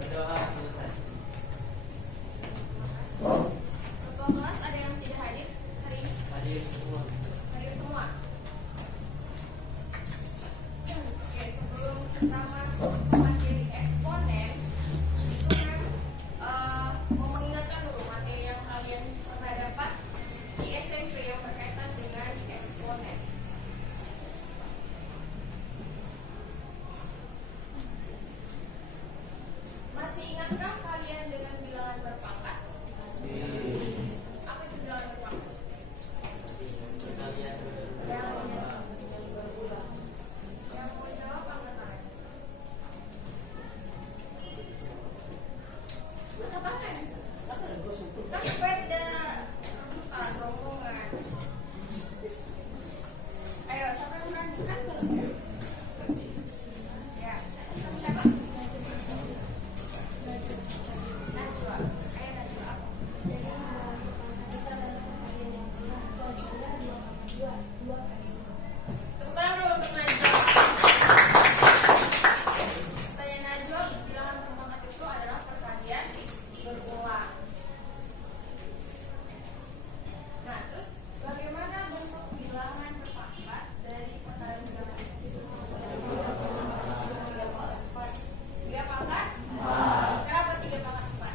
Berdoa selesai. Ketua kelas ada yang tidak hadir hari ini? Hadir semua. Hadir semua. Oke, sebelum kita masuk ke materi eksponen, itu kan mau mengingatkan dulu materi yang kalian pernah dapat di SMP yang berkaitan dengan eksponen. Masih ingatkah kalian dengan bilangan berpangkat? Apa itu bilangan berpangkat? Kalian Yang mau jawab angkat tangan. Angkat tangan. Kan supaya tidak terbuka rombongan. Ayo, siapa yang berani? Kan? Ya, siapa? Najwa. Ayo Najwa apa? Tepuk tangan dulu untuk Najwa. Tanya Najwa, bilangan berpangkat itu adalah perkalian berulang. Nah, terus bagaimana bentuk bilangan berpangkat dari perkalian bilangan itu? Tiga pangkat? Kenapa tiga pangkat 4?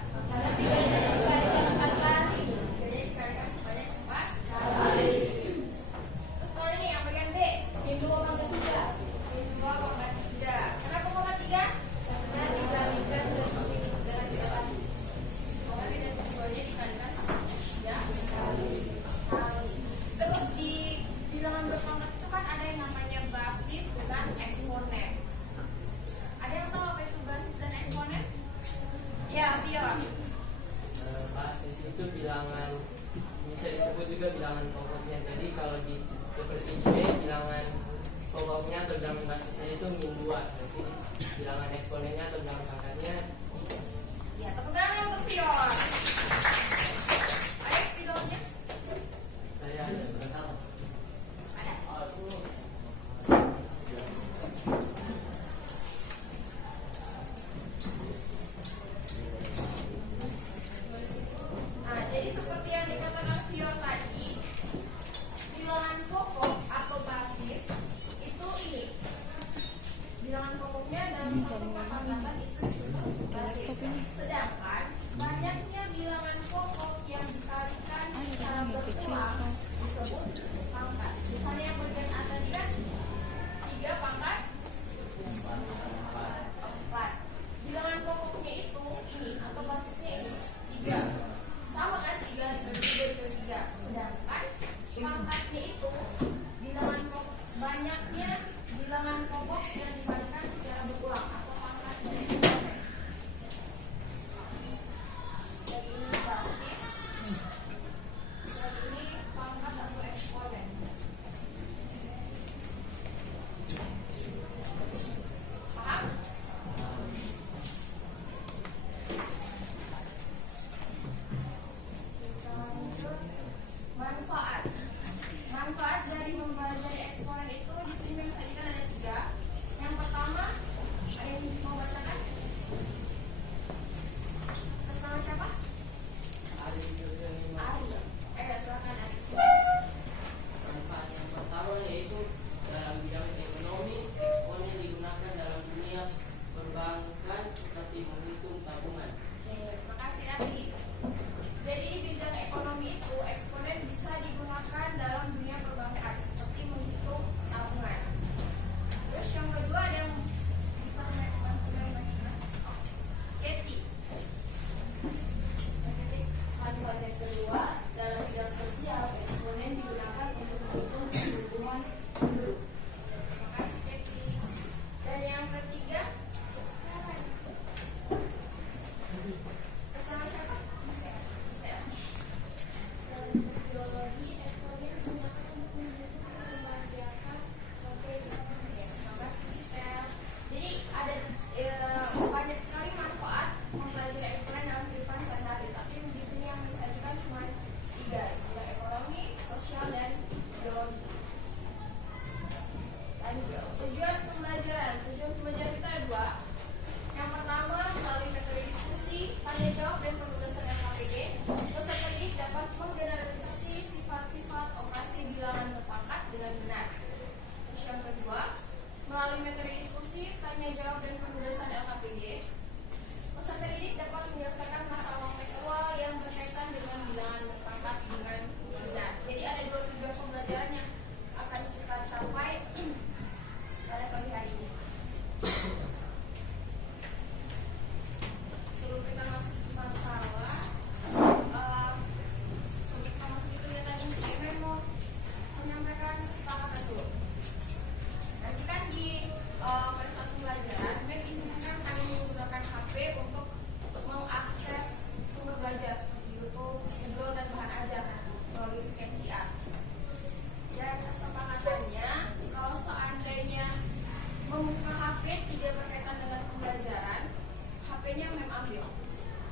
Jadi dikalikan sebanyak 4 kali. Terus kalau ini yang bagian B? Min 2 pangkat 3. Min 2 pangkat 3. Kenapa pangkat 3? Karena dikalikan dengan 3 kali. Kali dan keduanya dikalikan sebanyak 3 kali. Terus di bilangan berpangkat itu kan ada yang namanya basis dan eksponen. Ada yang tahu apa itu basis dan eksponen? Ya, Vio. basis itu bilangan, bisa disebut juga bilangan pokoknya. Jadi kalau di seperti ini bilangan pokoknya atau bilangan basisnya itu min 2. Berarti bilangan eksponennya atau bilangan pangkatnya Ya, tepuk tangan untuk Vio. Ada spidolnya? saya ada bersama. Ada. Nah, jadi seperti yang dikatakan Vio tadi, bilangan pokok atau basis itu ini. Bilangan pokoknya dan pangkatan itu disebut basis. Sedangkan banyaknya bilangan pokok yang dikalikan secara berulang disebut pangkat. Misalnya yang bagian A tadi kan 3 pangkat 4. Bilangan pokoknya itu ini atau basisnya ini 3. Sama kan 3 dikali 3. Sedangkan pangkatnya itu bilangan pokok, banyaknya bilangan pokok yang dikalikan secara berulang atau pangkat dari eksponen. Jadi ini basis, dan ini pangkat atau eksponen.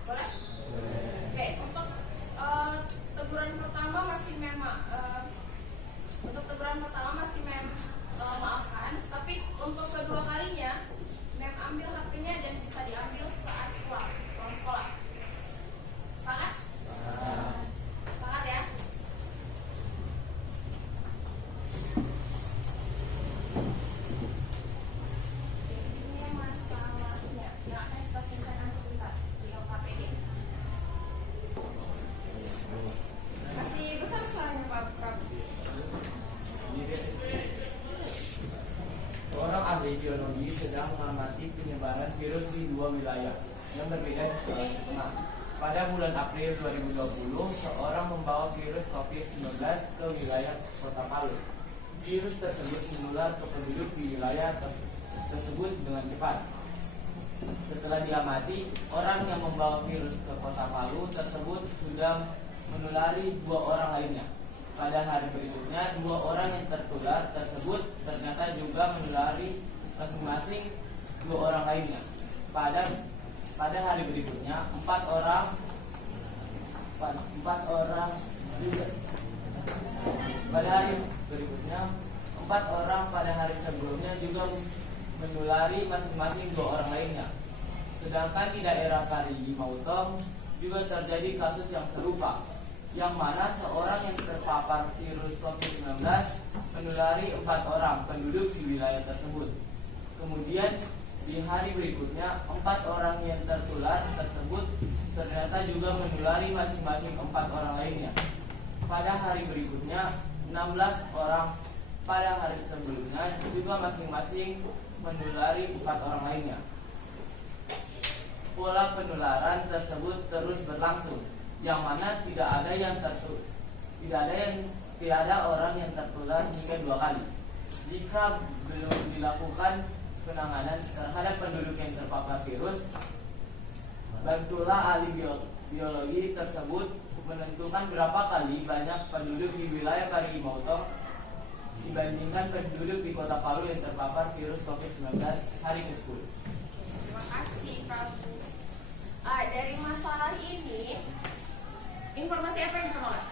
Boleh? Oke, untuk teguran pertama masih maafkan, tapi untuk kedua kalinya mem ambil HP-nya dan bisa diambil saat pulang sekolah. Sepakat? Sepakat ya? Ini masalahnya yang akan kita selesaikan sebentar di LKPD. Masih besar soalnya Pak Prab. Seorang ahli biologi sedang mengamati penyebaran virus di dua wilayah yang berbeda di Sulawesi Tengah. Pada bulan April 2020, seorang membawa virus COVID-19 ke wilayah Kota Palu. Virus tersebut menular ke penduduk di wilayah tersebut dengan cepat. Setelah diamati, orang yang membawa virus ke Kota Palu tersebut sudah menulari 2 orang lainnya. Pada hari berikutnya, 2 orang yang tertular tersebut ternyata juga menulari masing-masing 2 orang lainnya. Pada hari berikutnya, 4 orang juga. Pada hari berikutnya, 4 orang pada hari sebelumnya juga menulari masing-masing 2 orang lainnya. Sedangkan di daerah Parigi Mautong juga terjadi kasus yang serupa, yang mana seorang yang terpapar virus COVID-19 menulari 4 orang penduduk di wilayah tersebut. Kemudian di hari berikutnya 4 orang yang tertular tersebut ternyata juga menulari masing-masing 4 orang lainnya. Pada hari berikutnya 16 orang pada hari sebelumnya juga masing-masing menulari 4 orang lainnya. Pola penularan tersebut terus berlangsung, yang mana tidak ada orang yang tertular hingga 2 kali. Jika belum dilakukan penanganan terhadap penduduk yang terpapar virus, bantulah ahli biologi tersebut menentukan berapa kali banyak penduduk di wilayah Parigi Mautong dibandingkan penduduk di Kota Palu yang terpapar virus COVID-19 hari ke-10. Terima kasih Prabu. Dari masalah ini, informasi apa yang diperoleh?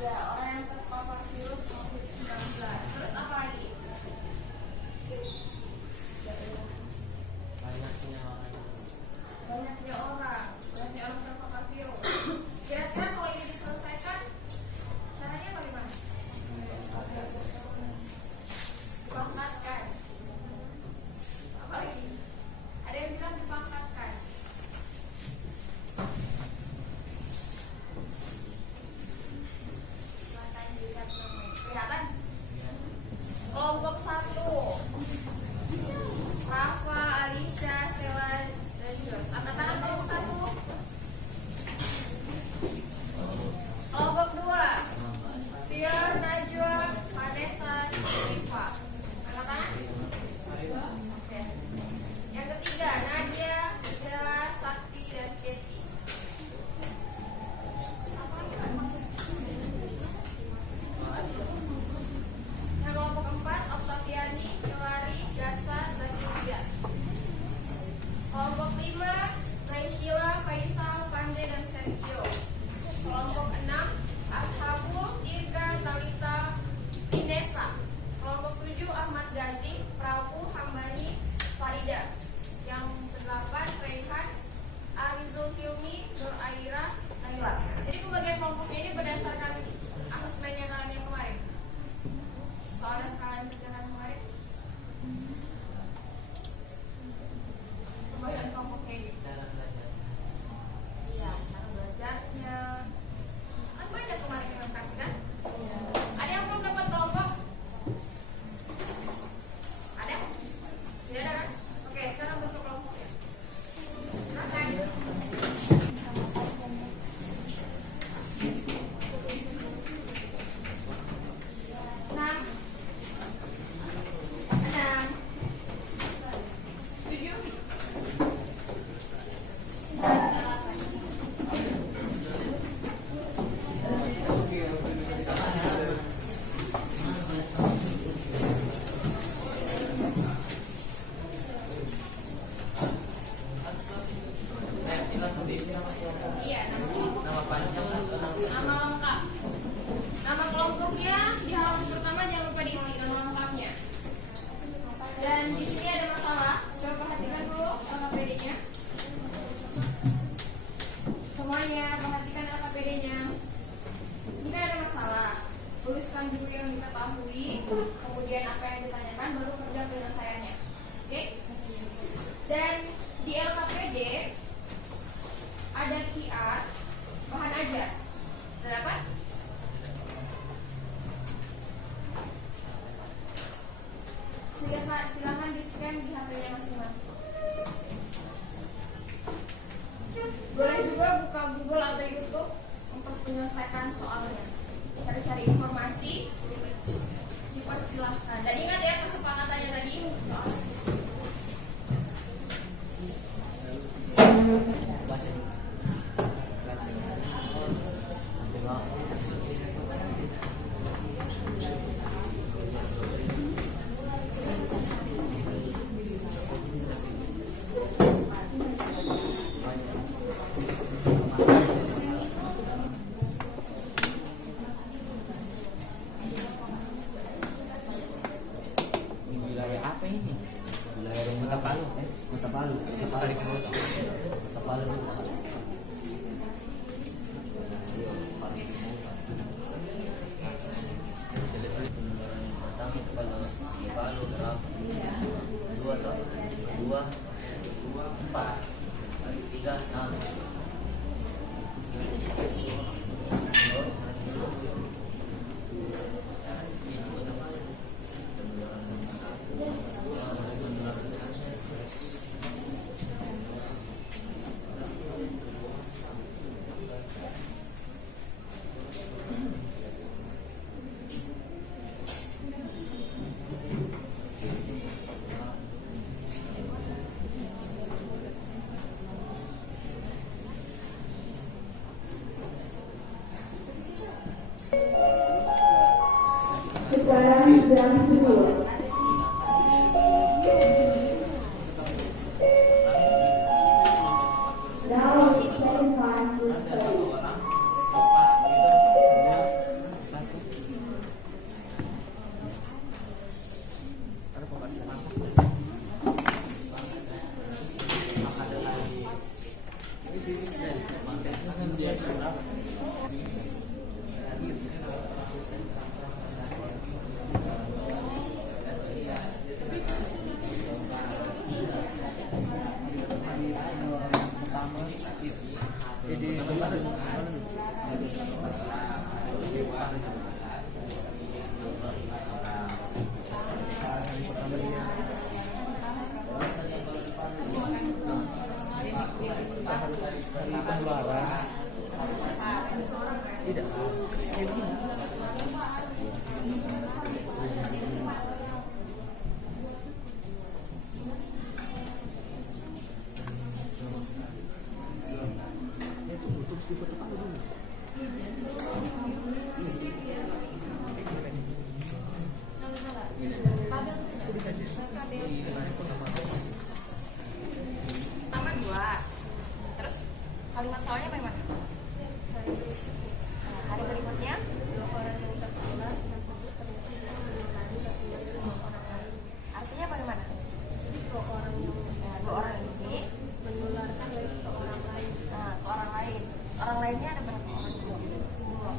Ya, orang yang terpapar virus COVID-19. Terus apa lagi? Banyaknya orang terpapar virus. Kira-kira kalau ini diselesaikan, caranya bagaimana? Dipangkatkan. Apa lagi? Ada yang bilang dipangkatkan. Silakan dilihat namanya. Kelihatan? Kelompok 1. Rafa, Alicia, Sela, dan Jos. Angkat tangan kelompok 1. Kelompok 2. Pior, Najwa, Vanessa, Rifa. Angkat tangan. Oke. Yang ketiga, Nadia, Sela, Sakti, dan Keti. Yang kelompok 4, Octaviani, Kelari, Gasa, dan Sylvia. Kelompok 5, Naysila, Faisal, Pande, dan Sergio. Kelompok 6, Ashabul, Irga, Talita, Inesa. Kelompok 7, Ahmad Ganti, Prabu, Hambani, Farida. Yang ke-8, Rehan, Arizul Hilmi, Nur Aira, Naila. Jadi pembagian kelompoknya ini berdasarkan asesmennya kalian yang kemarin. Soalnya kalian kerjakan kemarin. Pembagian kelompoknya ini. Iya, cara belajarnya. Kan banyak kemarin yang kasih kan? Ada yang belum dapat kelompok? Ada? Tidak ada kan? Oke, sekarang bentuk kelompoknya. Silakan. Enam. apa yang ditanyakan baru kerja penyelesaiannya. Oke? Dan di LKPD ada QR bahan ajar. Dan apa? Silakan di scan di HP-nya masing-masing. Boleh juga buka Google atau YouTube untuk menyelesaikan soalnya. Cari-cari informasi, dipersilahkan. Dan ingat ya kesepakatannya tadi. Wilayah apa ini? Wilayah Kota Palu, Kota Palu, Kota Palu. Pertama itu kalau di Palu berapa? Dua, empat, tiga, enam. Pertama dua. Terus kalimat soalnya bagaimana? Hari berikutnya dua orang yang tertular tersebut ternyata mengulangi masing-masing dua orang lain. Artinya bagaimana? Dua orang ini menularkan dari ke orang lain. Nah, ke orang lain. Orang lainnya ada berapa orang? Dua.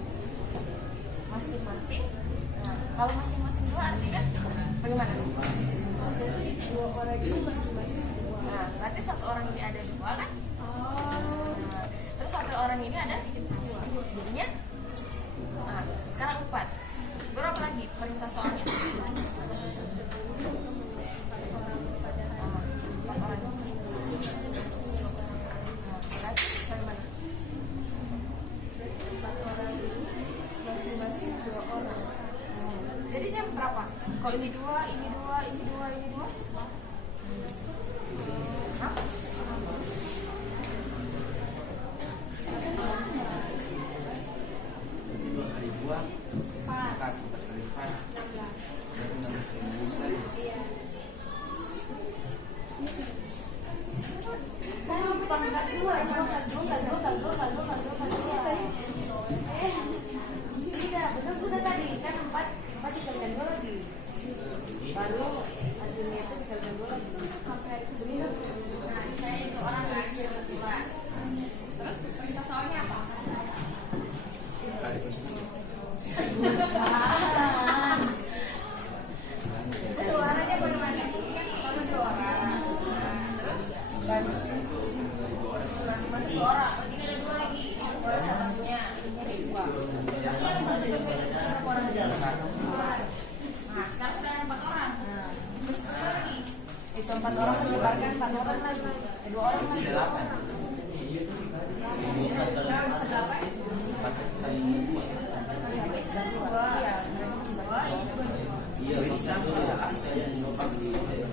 Masing-masing. Nah, kalau masing-masing dua artinya bagaimana? Jadi dua orang ini masing-masing dua. Nah, berarti satu orang ini ada dua kan? Nah, terus satu orang ini ada dua. Jadinya, nah, sekarang 4. Berapa lagi perintah soalnya? 4 orang. Nah, berarti bagaimana? 4 orang ini masing-masing 2 orang. Jadi jam berapa? Kalau ini 2, ini 2, ini 2, ini 2. Hah? Terus perintah soalnya apa? 4 orang menyebarkan 4 orang lagi. 2 orang lagi. Bisa 8. Nah, bisa 8. 4 kali 2. Iya, dua, ini juga 2. Iya, ini sama ya. Ada yang numpang di Iya.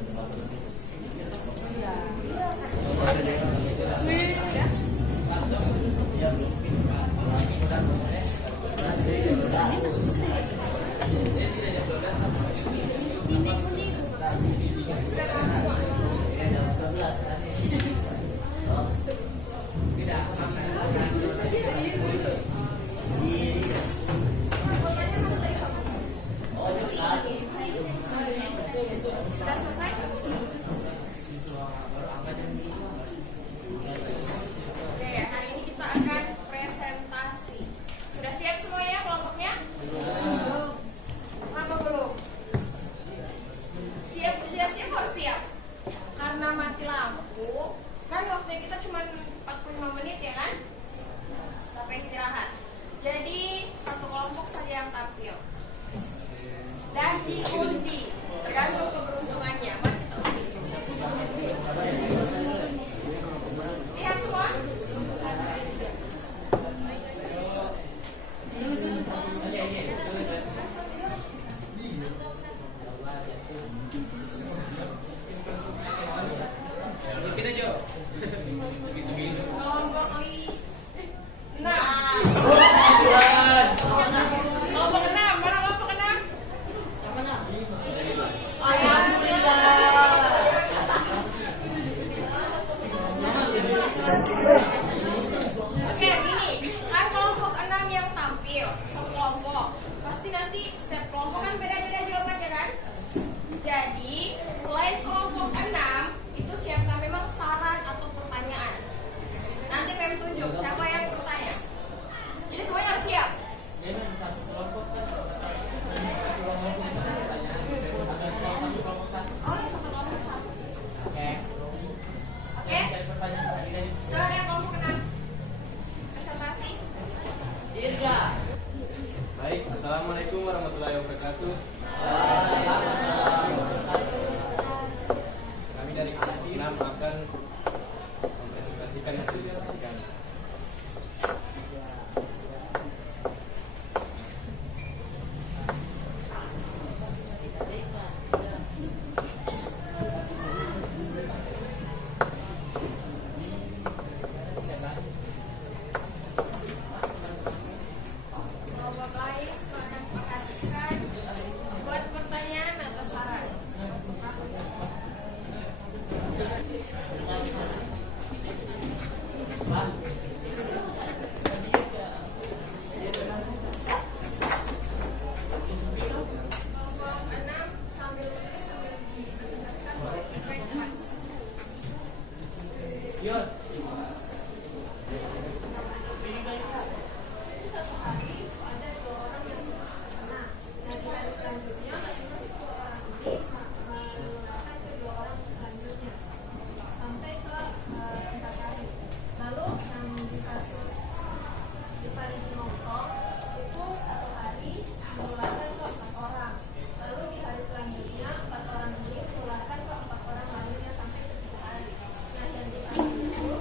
Sudah selesai? Oke, hari ini kita akan presentasi. Sudah siap semuanya kelompoknya? Belum. Kenapa belum? Siap harus siap. Karena mati lampu, kan waktunya kita cuma 45 menit ya kan? Sampai istirahat. Jadi satu kelompok saja yang tampil. Dan diundi, tergantung keberuntungannya. Mari kita undi. Lihat semua. kita Jo. Kelompok 6. Kelompok 6, mana kelompok 6? Oh ya. Oke, gini, kan kelompok 6 yang tampil, satu kelompok. Pasti nanti setiap kelompok kan beda-beda jawabannya kan? Jadi, selain kelompok 6, itu siapkan memang saran atau pertanyaan. Nanti Pem tunjuk siapa yang bertanya. Jadi semuanya harus siap. Oh, satu kelompok satu. Oke? Siapa yang kelompok 6? Presentasi. Baik, assalamualaikum warahmatullahi wabarakatuh. Kami dari kelompok 6 akan mempresentasikan hasil diskusi kami. Kelompok lain silakan perhatikan. Buat pertanyaan atau saran. Kelompok 6 sambil menulis sambil dipresentasikan boleh baik cepat. Satu hari ada 2 orang yang kena. Nah, di hari selanjutnya masing-masing 2 orang ini menularkan ke 2 orang selanjutnya sampai ke 4 hari. Lalu yang di kasus di paling Hongkong itu 1 hari menularkan ke 4 orang. Lalu di hari selanjutnya 4 orang ini menularkan ke 4 orang lainnya sampai ke 7 hari. Nah, yang di paling itu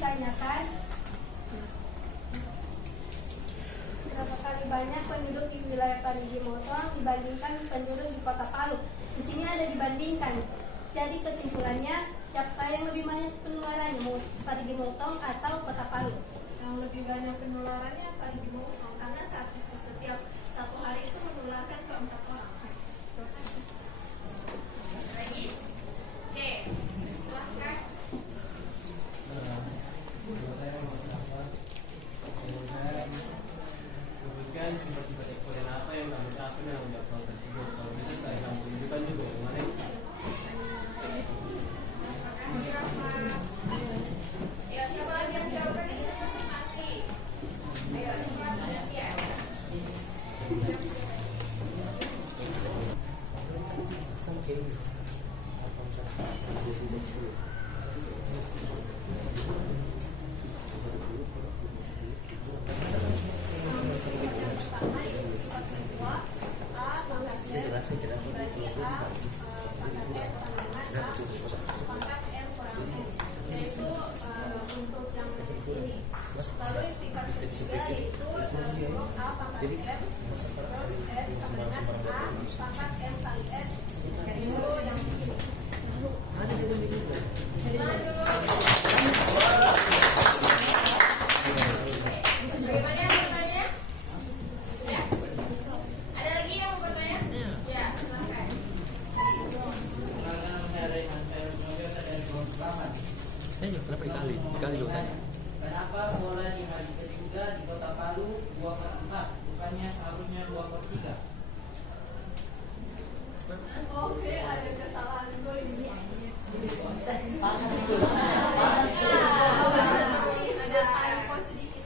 ditanyakan berapa kali banyak penduduk di wilayah Parigi Motong dibandingkan penduduk di Kota Palu. Di sini ada dibandingkan. Jadi kesimpulannya, siapa yang lebih banyak penularannya, Parigi Motong atau Kota Palu? Yang lebih banyak penularannya Parigi Motong karena setiap satu hari itu menularkan ke 4 orang. Lagi? Oke, silahkan. Sebutkan sifat-sifat eksploran apa yang kamu dapat dalam jadwal tersebut. Kalau bisa saya kamu tunjukkan juga yang mana. Ya, siapa lagi yang jawabkan ini masing-masing? Ayo, cepat ya. Lalu sifat ketiga yaitu huruf A pangkat M, terus N sama dengan A pangkat M kali S. Itu yang ini. Bagaimana yang bertanya? Ya. Ada lagi yang mau bertanya? Ya, silakan. Kenapa dikali? Dikali juga tanya. Kenapa bola di hari ketiga di Kota Palu 2/4, bukannya seharusnya 2/3? Oke, ada kesalahan tulis. Ada typo sedikit.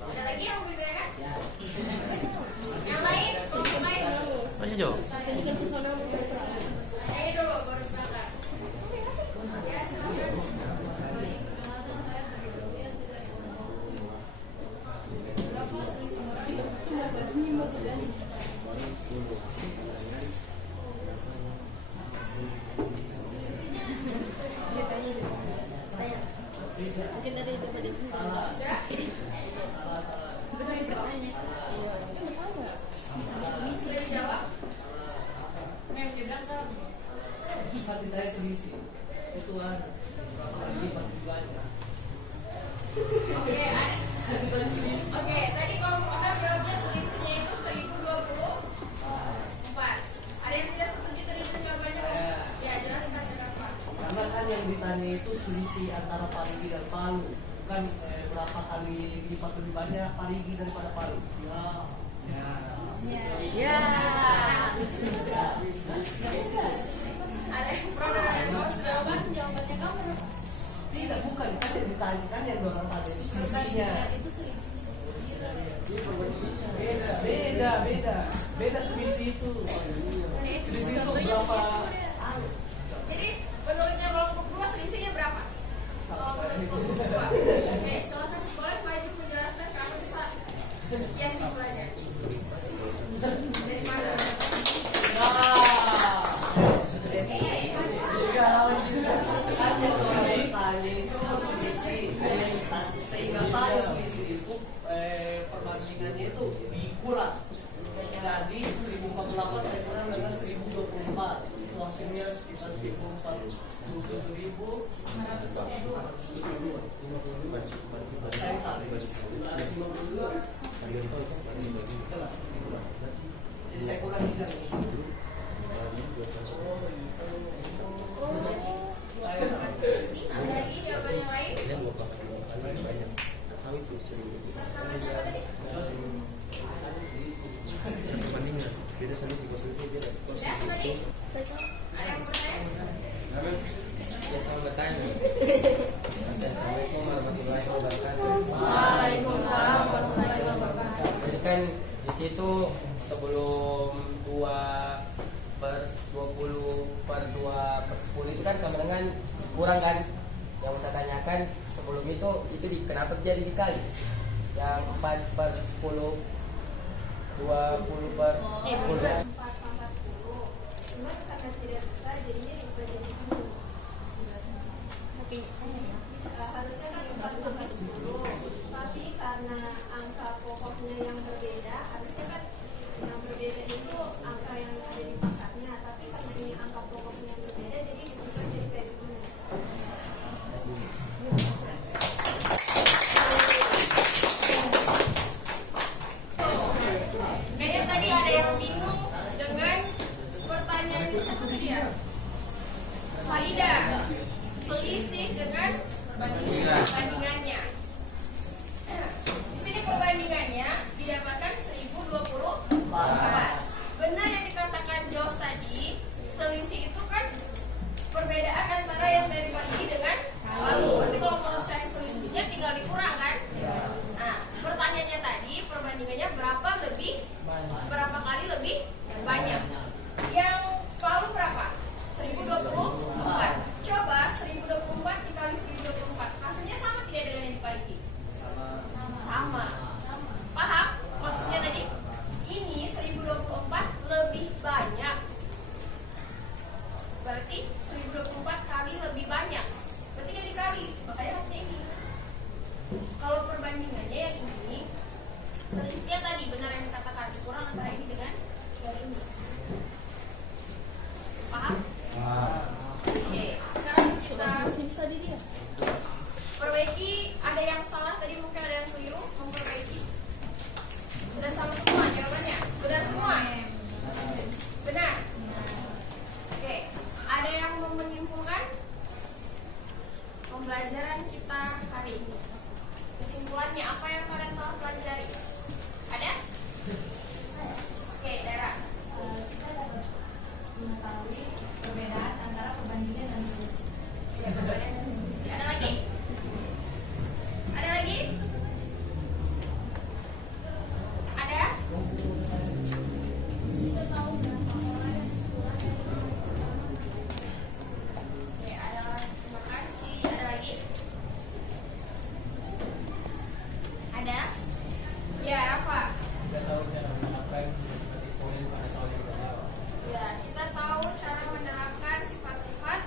Ada lagi yang mau bertanya? Yang lain? Kelompok lain? Tanya Jo. Tanya dulu baru berangkat. Ya, silakan. Sudah dijawab? Sifat dari selisih itu berapa kali lipat jumlahnya? Oke, tadi kelompok A jawabnya selisihnya itu 1024. Ada yang tidak setuju tadi jawabannya? Ya, jelaskan kenapa. Karena kan yang ditanya itu selisih antara Parigi dan Palu, bukan berapa kali lipat lebih banyak Parigi daripada Palu. Ya. Ada yang pro dan ada yang kontra. Jawabannya kamu. Tidak, bukan. Kan yang ditanya kan yang orang tanya itu selisihnya. Itu selisih. Beda selisih itu. Selisih itu berapa? Jadi menurutnya kelompok 2 selisihnya berapa? Kelompok 2. Oke, silakan boleh Pak Ibu menjelaskan kalau bisa sekian jumlahnya. Dari mana? Sehingga saya selisih itu perbandingannya itu dikurang. Jadi 1048 saya kurang dengan 1024. Itu hasilnya sekitar 1047.000. Saya salah. 52. Jadi saya kurang 3 nih. Ada lagi jawaban yang lain? Mas nama siapa tadi? Beda selisih, beda. Ya, tadi? Ada yang bertanya? Ya sama bertanya. Assalamualaikum warahmatullahi wabarakatuh. Waalaikumsalam warahmatullahi wabarakatuh. Jadi kan di situ sebelum 2/20/2/10 itu kan sama dengan kurang kan? Yang saya tanyakan sebelum itu kenapa jadi dikali? Yang 4/10 20/10. Bukan 4/40. Cuma karena tidak bisa jadinya dibagi 10. Bisa harusnya kurang antara ini dengan dari ini. Paham? Oke, sekarang kita perbaiki. Ada yang salah tadi, mungkin ada yang keliru, memperbaiki. Sudah sama semua jawabannya? Sudah semua? Benar? Oke, ada yang mau menyimpulkan pembelajaran kita hari ini? Kesimpulannya apa yang kalian telah pelajari? Ada? Oke, Dara. Kita dapat mengetahui perbedaan antara perbandingan dan selisih. Ya, perbedaan dan selisih. Ada lagi? Ada lagi? Ada? Kita tahu berapa orang yang kelasnya Oke, ada. Terima kasih. Ada lagi? Ada? Ya, Rafa. Kita tahu cara menerapkan sifat eksponen pada soal yang terjawab. Ya, kita tahu cara menerapkan sifat-sifat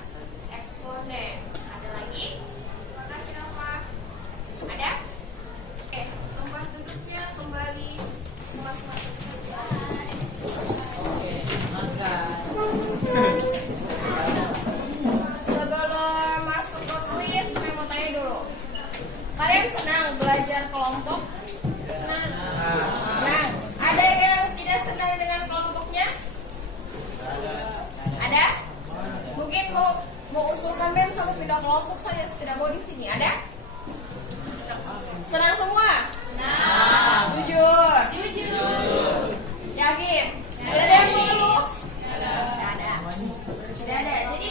eksponen. Ada lagi? Terima kasih, Rafa. Ada? Oke, tempat duduknya kembali masing-masing. Sebelum masuk ke kuis, saya mau tanya dulu. Kalian senang belajar kelompok? Senang. Senang. Ada yang tidak senang dengan kelompoknya? Ada? Mungkin mau usulkan BEM sama pindah kelompok saja, tidak mau di sini. Ada? Senang semua? Senang. Jujur? Jujur. Yakin? Tidak ada yang mengeluh? Tidak ada. Jadi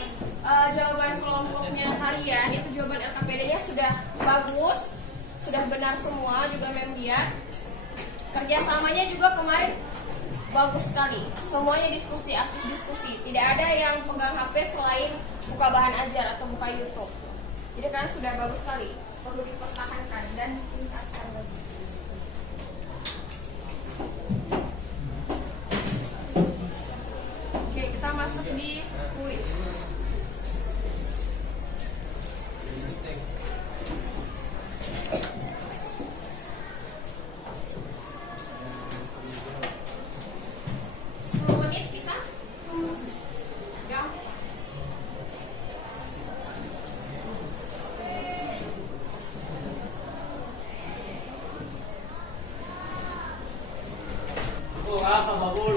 jawaban kelompoknya kalian itu jawaban LKPD-nya sudah bagus, sudah benar semua, juga mem lihat. Kerjasamanya juga kemarin bagus sekali. Semuanya diskusi, aktif diskusi. Tidak ada yang pegang HP selain buka bahan ajar atau buka YouTube. Jadi kalian sudah bagus sekali. Perlu dipertahankan dan ditingkatkan lagi. Oke, kita masuk di kuis. Bisa? Enggak?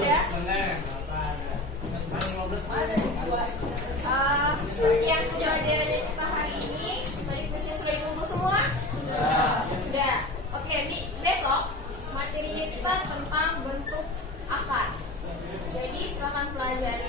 Ya. Yang pembelajarannya kita hari ini, tadi kuisnya sudah dikumpul semua? Sudah. Oke, ini besok materinya kita tentang bentuk akar. Jadi silakan pelajari